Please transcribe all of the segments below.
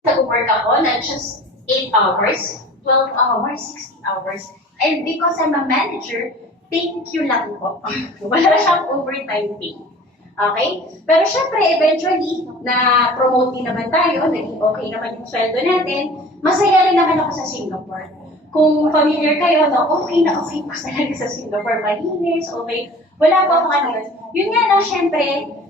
Nag-work ako, not just 8 hours, 12 hours, 16 hours. And because I'm a manager, thank you lang po. Wala siyang overtime pay. Okay? Pero syempre, eventually, na-promote din naman tayo, naging okay naman yung sweldo natin, masaya rin naman ako sa Singapore. Kung familiar kayo, no, okay na okay po talaga sa Singapore. Malinis, okay. Wala po akong ano yun. Yun nga lang, syempre,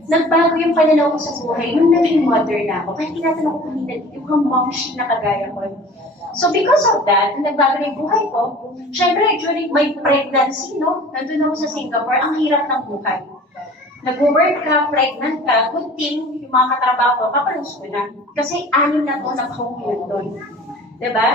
nagbago yung pananaw ko sa buhay nung naging mother na ako. Kaya tinatanong ko kanina, yung mga momshi na kagaya ko. So because of that, nung nagbago na yung buhay ko, syempre during my pregnancy, no, nandun ako sa Singapore, ang hirap ng buhay. Nag-work ka, pregnant ka, good thing, yung mga katrabaho ko, kapalus ko na. Kasi 6 na to na kahungin doon. Diba?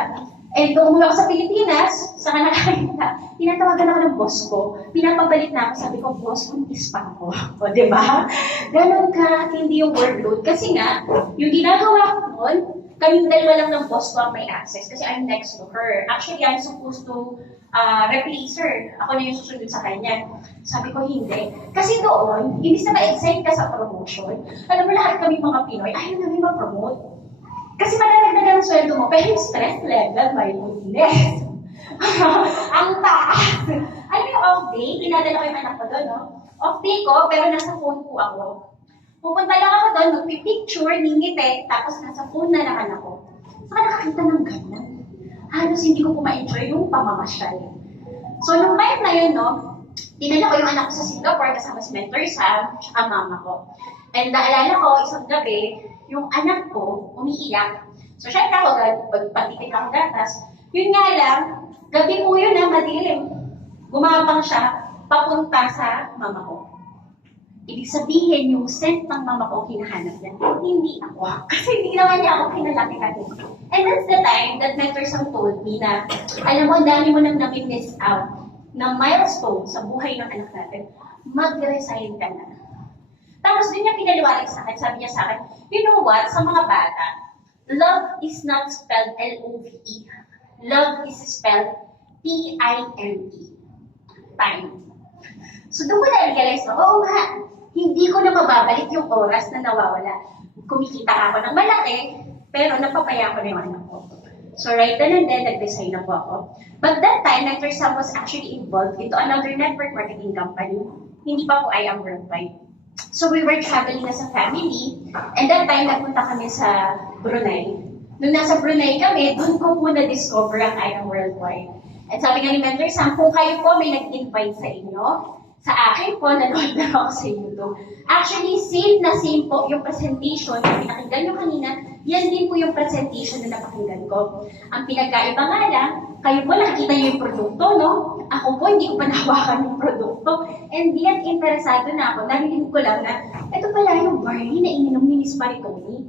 And nung umuwi ako sa Pilipinas, saka nakakita, tinatawagan ako ng boss ko. Pinapabalik na ako, sabi ko, boss, kuntis pa ako. O, di ba? Ganon ka, hindi yung workload. Kasi nga, yung ginagawa ko noon, kaming dalawa lang ng boss ko ang may access kasi I'm next to her. Actually, I'm supposed to replace her. Ako na yung susunod sa kanya. Sabi ko, hindi. Kasi doon, imbis na ma-excite ka sa promotion, alam mo lahat kami mga Pinoy, ayaw namin ma-promote. Kasi madadagdagan ang sweldo mo, pero yung stress level, may goodness. Ang taas. Alam mo yung off day, dinadala ko yung anak ko doon, no? Off day ko, pero nasa phone po ako. Pupunta lang ako doon, magpipicture, ningiti, tapos nasa phone na naman ako. Saka nakakita ng ganun. Halos hindi ko po ma-enjoy yung pamamasyal. So, nung time na yun, no, dinala ko yung anak ko sa Singapore kasama si Mentor Sam, tsaka mama ko. And naalala ko, isang gabi, yung anak ko umiiyak. So, syempre ako, pagpatitik ako gatas. Yun nga lang, gabi po yun na madilim. Gumapang siya, papunta sa mama ko. Ibig sabihin, yung scent ng mama ko hinahanap niya. Hindi ako. Kasi hindi naman niya ako pinalaki kasi. And that's the time that Mentor Sam told me na, alam mo, dami mo nang nami-miss out na milestone sa buhay ng anak natin. Mag-resign ka na. Tapos din niya pinaliwanag sa akin, sabi niya sa akin, you know what, sa mga bata, love is not spelled L-O-V-E. Love is spelled T-I-M-E. Time. So doon ko na-realize na, oo nga, hindi ko na mababalik yung oras na nawawala. Kumikita ako ng malaki, pero napapaya ko na yung anak ko. So right then and then, nag-resign na po ako. But that time, Mentor Sam was actually involved into another network marketing company. Hindi pa po I Am Worldwide. So we were traveling as a family, and that time nagpunta kami sa Brunei. Nung nasa Brunei kami, doon ko po na-discover ang I Am Worldwide. At sabi nga ni Mentor Sam, kung kayo po may nag-invite sa inyo, sa akin po, nanood na ako sa YouTube. Actually, same na same po yung presentation na pinakinggan nyo kanina, yan din po yung presentation na napakinggan ko. Ang pinagkaiba nga lang, kayo po nakikita nyo yung produkto, no? Ako po, hindi ko pa nahawakan yung produkto. And yan, interesado na ako. Narinig ko lang na, ito pala yung barley na ininom ni Miss Maritoni.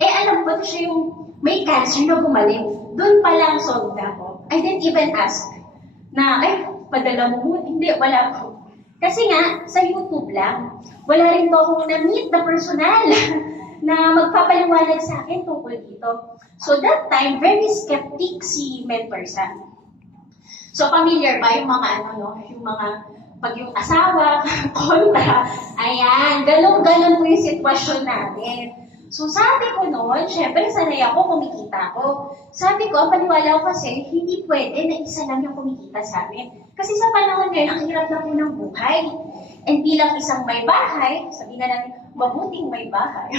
Eh, alam ko, ito siya yung may cancer na gumaling. Doon pa lang solved na ako. I didn't even ask na, ay, padala mo. Hindi, wala po. Kasi nga, sa YouTube lang, wala rin po akong na-meet na personal na magpapaliwanag sa akin tungkol dito. So that time, very skeptic si Mentor Sam. So familiar ba yung mga ano, no? Yung mga, pag yung asawa, kontra, ayan, galong-galong po yung sitwasyon natin. So sabi ko noon, syempre sanay ako, kumikita ko. Sabi ko, ang paniwala ko kasi, hindi pwede na isa lang yung kumikita sa amin. Kasi sa panahon ngayon, ang hirap na po ng buhay. And bilang isang may bahay, sabihin na natin, mabuting may bahay.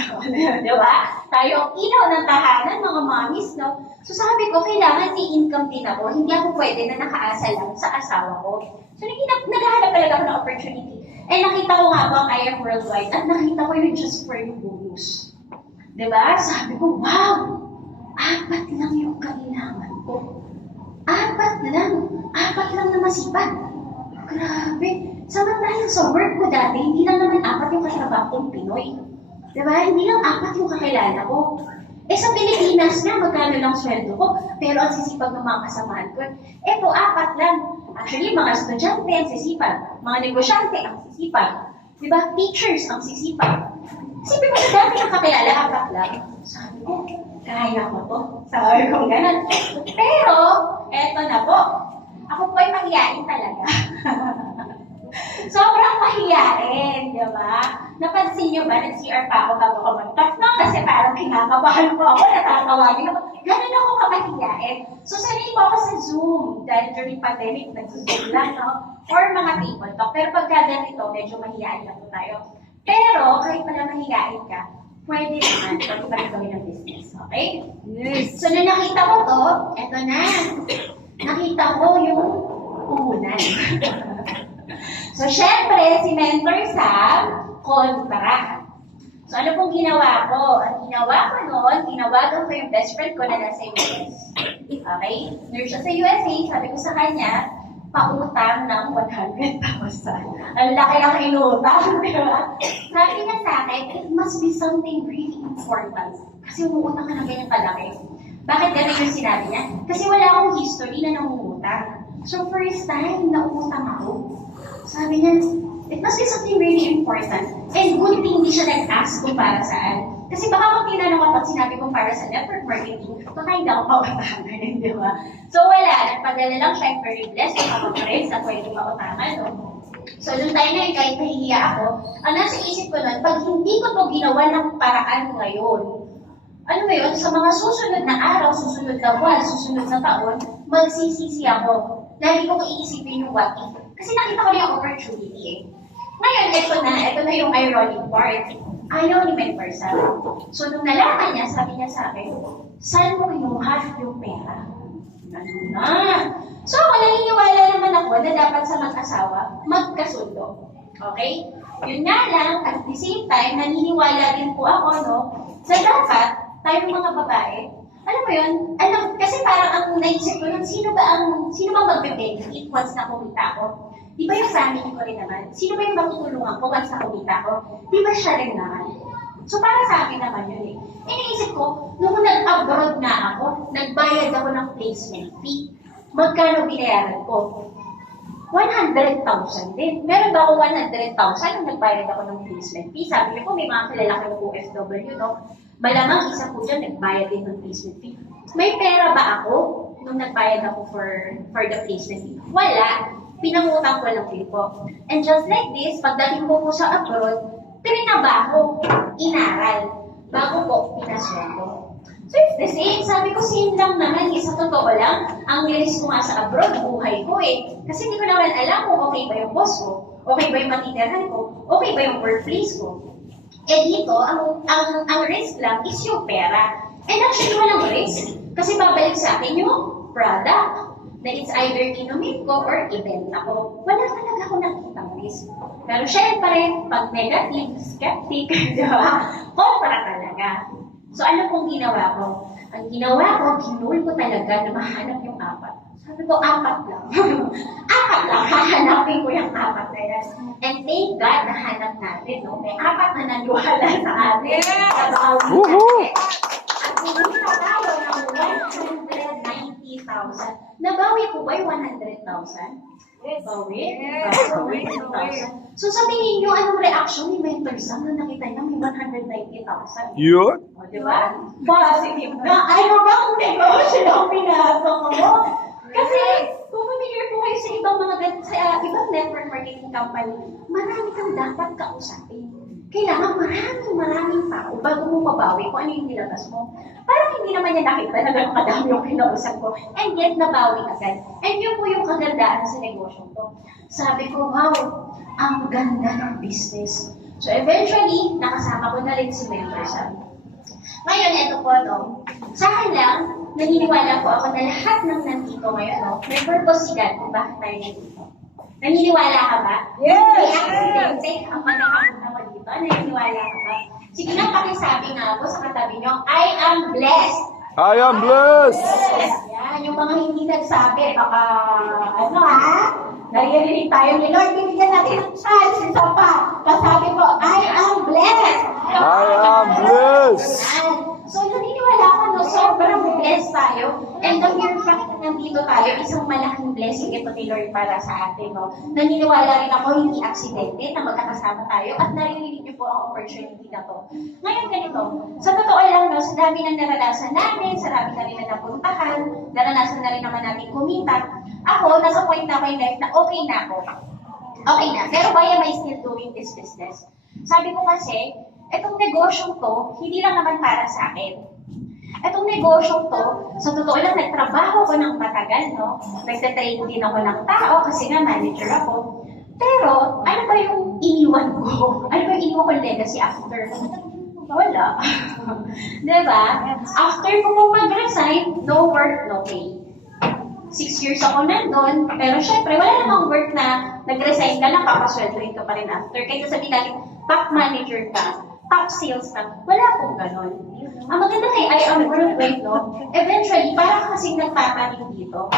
Di ba? Tayo ang ilaw ng tahanan, mga mommies, no? So sabi ko, kailangan may income din ako. Hindi ako pwede na nakaasa lang sa asawa ko. So naghahanap talaga ako ng opportunity. And nakita ko nga po ang I Am Worldwide at nakita ko yung just for you bonus. Diba? Sabi ko, wow! 4 lang yung kailangan ko. 4 lang. 4 lang na masipag. Grabe. Samantalang sa work ko dati, hindi lang naman 4 yung katrabaho kong Pinoy. Diba? Hindi lang 4 yung kakilala ko. Eh sa Pilipinas na, magkano lang sweldo ko, pero ang sisipag ng mga kasamahan ko. Eto, 4 lang. Actually, mga estudyante ang sisipag. Mga negosyante ang sisipag. Diba? Teachers ang sisipag. Sabi ko, dami ng kakilala, 4 lang. Sabi ko, kaya ko to. Sabi ko, ganun. Pero, eto na po. Ako po ay mahiyain talaga. Sobrang mahiyain, di ba? Napansin niyo ba, nag-CR pa ako bago ako mag-talk, no? Kasi parang kinakabahan po ako, natatawagin ako. Ganun ako kamahiyain. So, sanay po ako sa Zoom. Dahil during pandemic, nagsuzoom lang, no? Or mga table talk. Pero pagka ganito, medyo mahiyain lang po tayo. Pero, kahit pala mahiyain ka, pwede naman pag ibalik kami ng business. Okay? Yes. So, nung nakita ko to, eto na. Nakita ko yung puhunan. So, syempre, si Mentor Sam, kontra. So, ano pong ginawa ko? Ang ginawa ko noon, tinawagan ko yung best friend ko na nasa US. Okay? Nurse siya sa USA, sabi ko sa kanya, pautang ng 100,000. Ang laki ang inutang, di ba? Sabi niya sa akin, it must be something really important. Kasi umuutang ka na ganyan kalaki. Bakit gano'n yung sinabi niya? Kasi wala akong history na nangungutang. So first time na umutang ako, sabi niya, it must be something really important. And good thing hindi siya nag-ask kung para saan. Kasi baka kung tinanong ako at sinabi kong para sa network marketing, baka hindi ako pautangan, di ba? So wala, nagpadala lang siya, very blessed, makapag-friends at pwede mautangan, no? So nung time na yun, kahit nahihiya ako, ang nasa isip ko nun, pag hindi ko to ginawa ng paraan ngayon, ano ba yun, sa mga susunod na araw, susunod na buwan, susunod na taon, magsisisi ako. Lagi ko iisipin yung what if. Kasi nakita ko yung opportunity eh. Ngayon, ito na yung ironic part. Ayaw ni Mentor Sam. So, nung nalaman niya, sabi niya sa akin, saan mo kinuha yung pera? Ganun na. So, ako naniniwala naman ako na dapat sa mag-asawa, magkasundo. Okay? Yun nga lang, at the same time, naniniwala din po ako, no, sa dapat, tayong mga babae, alam mo yun, kasi parang ang naisip ko nun, sino ba magbe-benefit once na kumita ko? Di ba yung family ko rin naman? Sino ba yung matutulungan ko once na kumita ko? Di ba siya rin naman? So para sa akin naman yun eh. Iniisip ko, nung nag-abroad na ako, nagbayad ako ng placement fee. Magkano binayaran ko? 100,000 din. Meron ba ako 100,000 nung nagbayad ako ng placement fee? Sabi niyo po, may mga kilala kayong OFW, no? Malamang isa po dyan, nagbayad din ng placement fee. May pera ba ako nung nagbayad ako for the placement fee? Wala. Pinangutang ko lang din po. And just like this, pagdating ko po sa abroad, trinabaho, inaral, bago po pinasweldo. So it's the same. Sabi ko, same lang naman. Sa totoo lang, ang linis ko nga sa abroad, buhay ko eh. Kasi hindi ko naman alam kung okay ba yung boss ko, okay ba yung matitirahan ko, okay ba yung workplace ko. Eh dito, ang risk lang is yung pera. And actually, walang risk. Kasi babalik sa akin yung product na it's either inumin ko or ibenta ko. Wala talaga ako nakikitang risk. Pero syempre, pag negative, skeptic, di ba? Kontra talaga. So ano pong ginawa ko? Ang ginawa ko, ginul ko talaga na mahanap yung apat. Sabi ko, apat lang. Apat lang, hahanapin ko yung apat na yan. And thank God, nahanap natin, no? May apat na naniwala sa atin. Sa bawat natin. At hindi na tayo ng 190,000. Nabawi ko ba yung 100,000? Yes. Bawi? Yes. 100,000. So sa tingin nyo, anong reaction ni Mentor Sam na nakita niya may 190,000? Yun? O, di ba? Positive na. Ayaw ba kung negosyo lang pinasok mo? Kasi, kung familiar po kayo sa ibang ibang network marketing company, marami kang dapat kausapin. Kailangan maraming tao bago mo mabawi kung ano yung nilabas mo. Parang hindi naman niya nakita na gano'ng kadami yung kinausap ko. And yet, nabawi agad. And yun po yung kagandaan sa negosyo ko. Sabi ko, wow, ang ganda ng business. So eventually, nakasama ko na rin si Mentor Sam. Ngayon, ito po, no, sa akin lang, naniniwala po ako na lahat ng nandito ngayon, no, may purpose si God kung bakit tayo nandito. Naniniwala ka ba? Yes! Take ang pagkakapunta mo dito. Naniniwala ka ba? Sige na, pakisabi nga ako sa katabi nyo, I am blessed. I am blessed! Yan, yung mga hindi nagsabi, baka, naririnig tayo ni Lord, bibigyan natin ng chance, isa pa. Kasabi ko, I am blessed. I am blessed! So, naniniwala ka, no, sobrang blessed tayo. And the mere fact na nandito tayo, isang malaking blessing ito ni Lord para sa atin, no. Naniniwala rin ako, hindi aksidente na magkakasama tayo at naririnig niyo po ang opportunity na to. Ngayon ganito, sa totoo lang, no, sa dami ng naranasan namin, sa dami na rin na napuntahan, naranasan na rin naman natin kumita, ako, nasa point na ako in life na okay na ako. Okay na. Pero why am I still doing this business? Sabi ko kasi, itong negosyong to, hindi lang naman para sa akin. Itong negosyong to, sa totoo lang, nagtrabaho ko ng matagal, no? Nagtatrain din ako ng tao kasi nga manager ako. Pero, ano ba yung iniwan ko? Ano ba yung iniwan ko legacy after? Wala. Diba? After ko po mag-resign, no work, no pay. 6 years ako nandun, pero syempre, wala namang work na nag-resign ka lang, papasweldoin ka pa rin after. Kaya sabihin natin, top manager ka, top sales ka, wala pong ganon. Ang maganda kay I am Broadway, no? Eventually, parang kasing nagtatanim dito.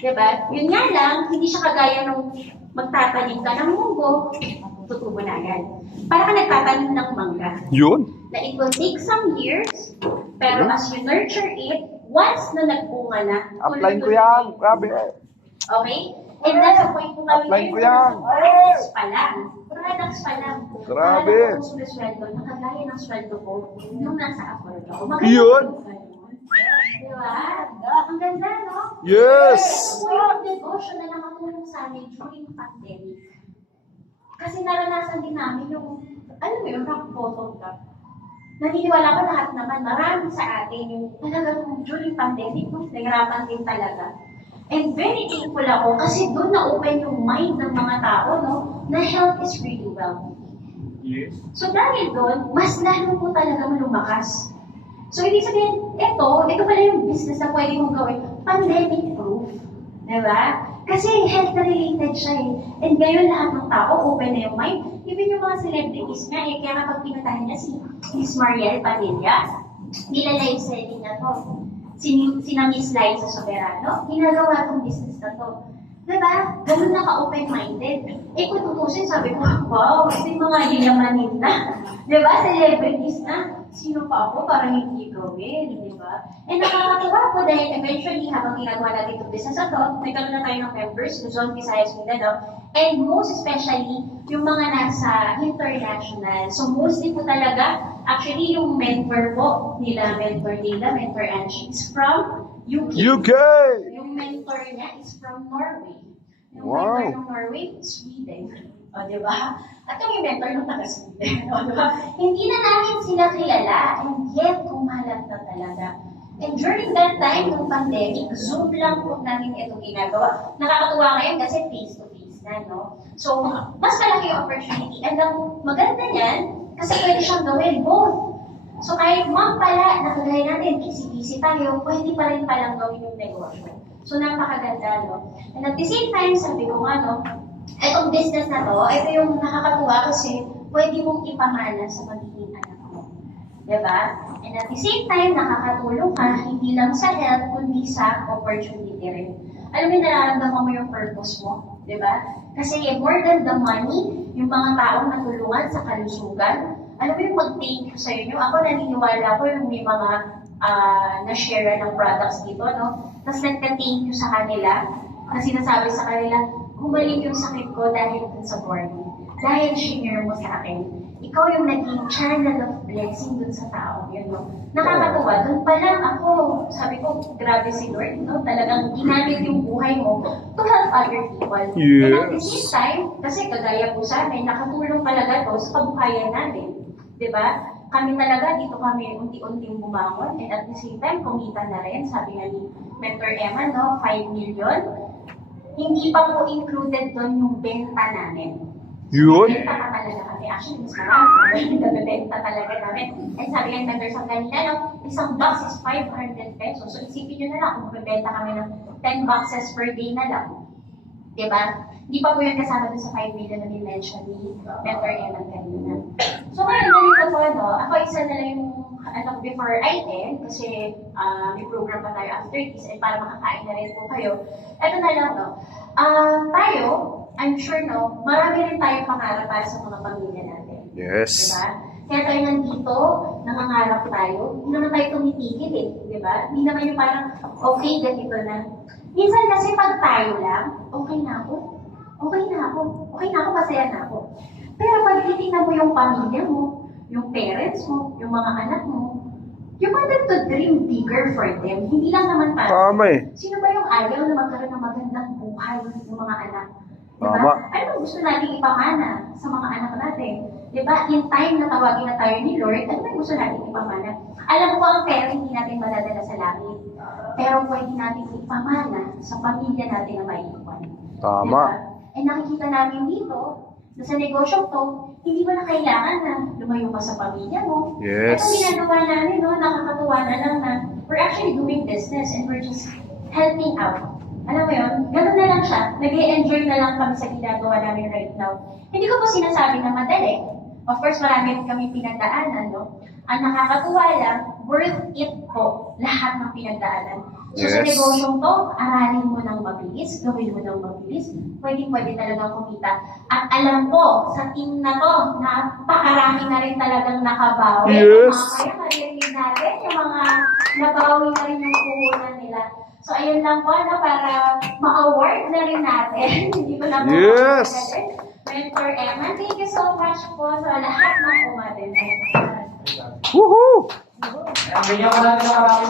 Diba? Yun nga lang, hindi siya kagaya nung magtatanim ka ng munggo, tutubo na agad. Para ka nagtatanim ng mangga. Yun. Na it will take some years, pero as you nurture it, once na nagbunga na, Upline ko yan. Grabe. okay? And that's the point ko kami Upline ko yan. products pa lang. Products pa lang. Grabe. Akala ko sumisweldo, nakagaya ng sweldo ko, nung nasa Apple ako. Maganda Yun. yung ganun. Diba? Ang ganda, no? Yes. Ito yung negosyo na nakatulong sa amin during pandemic. Kasi naranasan din namin yung, alam mo yung rock bottom ka. Naniniwala ko lahat naman, marami sa atin yung talagang during pandemic, no, nahirapan din talaga. And very thankful ako kasi doon na-open yung mind ng mga tao, no, na health is really wealth. Yes. So dahil doon, mas lalo po talagang lumakas. So ibig sabihin, ito pala yung business na pwede mong gawin, pandemic-proof. Diba? Kasi health-related siya eh. And ngayon lahat ng tao, open na yung mind. Even yung mga celebrities nga eh, kaya kapag pinuntahan niya si Miss Mariel Padilla, nila live selling na to. Sina Miss Liza Soberano, ginagawa tong business na to. Diba? Ganun na ka-open-minded. Eh kung tutusin, sabi ko, wow, ito yung mga yayamanin na. Diba? Celebrities na. Sino pa ako para hindi gawin, diba? And nakakatawa po dahil eventually, habang ginagawa natin itong business na to, nagkaroon na tayo ng members, Luzon, Visayas, Mindanao, and most especially, yung mga nasa international. So mostly po talaga, actually yung mentor mentor Angie, is from UK. UK. Yung mentor niya is from Norway. Yung Wow. mentor ng Norway, Sweden. O, di ba? At yung mentor ng taga-Sweden. O, di ba? Hindi na namin sila kilala, and yet, kumalat na talaga. And during that time, ng pandemic, Zoom lang po namin ito ginagawa. Nakakatuwa ngayon kasi face-to-face na, no? So, mas malaki yung opportunity. And ang maganda niyan, kasi pwede siyang gawin both. So, kahit mom pala, nakagaya natin, busy-busy tayo, pwede pa rin palang gawin yung negosyo. So, napakaganda, no? And at the same time, sabi ko nga, no, itong business na to, ito yung nakakatuwa kasi pwede mong ipamana sa magiging anak mo. Diba? And at the same time, nakakatulong ka, hindi lang sa health, kundi sa opportunity rin. Alam mo, nararamdaman mo yung purpose mo. Diba? Kasi more than the money, yung mga taong natulungan sa kalusugan, alam mo yung mag-thank you sa inyo. Ako naniniwala ko yung may mga na-share ng products dito, no? Tapos nagka-thank you sa kanila. Kasi sinasabi sa kanila, gumaling yung sakit ko dahil dun sa morning. Dahil share mo sa akin. Ikaw yung naging channel of blessing dun sa tao. Yun, no? Nakakatuwa. Dun pa lang ako, sabi ko, grabe si Lord, no? Talagang ginamit yung buhay mo to help other people. Yes. And at the same time, kasi kagaya po sa amin, nakatulong talaga to sa kabuhayan natin. Diba? Kami talaga, dito kami unti-unting bumangon. And at the same time, kumita na rin. Sabi nga ni Mentor Emma, no? 5 million. Hindi pa po included doon yung benta namin. Yun. Benta pa talaga kami. Actually, mas marami. Nabibenta talaga namin. And sabi nga Mentor sa kanila, no? Isang box is 500 pesos. So isipin nyo na lang kung magbibenta kami ng 10 boxes per day na lang. Diba? Hindi pa po yun kasama dun sa 5 million na ni-mention ni Mentor Emma kanina. So ngayon, ganito po, no? Ako isa na lang yung before I end, kasi may program pa tayo after this, and para makakain na rin po kayo. Ito na lang, no? Tayo, I'm sure, no, marami rin tayong pangarap para sa mga pamilya natin. Yes. Diba? Kaya tayo nandito, nangangarap tayo, hindi naman tayo tumitigil eh, diba? Hindi naman yung parang, okay, ganito na. Minsan kasi pag tayo lang, okay na ako, masaya na ako. Pero pag titignan mo yung pamilya mo, yung parents mo, yung mga anak mo, you want them to dream bigger for them. Hindi lang naman para. Tama eh. Sino ba yung ayaw na magkaroon ng magandang buhay ng mga anak? Diba? Tama. Ano ba gusto natin ipamana sa mga anak natin? Diba? In time na tawagin na tayo ni Lord, ano ba gusto natin ipamana? Alam ko ang pera hindi natin madadala sa langit. Pero pwede natin ipamana sa pamilya natin na maiiwan. Tama. Diba? Eh nakikita namin dito, na sa negosyo to, hindi mo na kailangan na lumayo ka sa pamilya mo. Yes. Ito ginagawa namin, no, nakakatuwa na lang na we're actually doing business and we're just helping out. Alam mo yun, gano'n na lang siya. Nag-e-enjoy na lang kami sa ginagawa namin right now. Hindi ko po sinasabi na madali. Of course, marami rin kami pinagdaanan, no? Ang nakakatuwa lang, worth it po lahat ng pinagdaanan. So sa Yes. negosyong to, aralin mo ng mabilis, gawin mo ng mabilis, pwede talagang kumita. At alam ko, sa team na to, napakarami na rin talagang nakabawi. Yes. Kaya maririnig natin yung mga nabawi na rin yung puhunan nila. So ayun lang po, no, para ma-award na rin natin. Hindi ko na po Yes. Mentor Emma, thank you so much po sa lahat ng umatin. Woohoo! Bigyan ko natin ng marami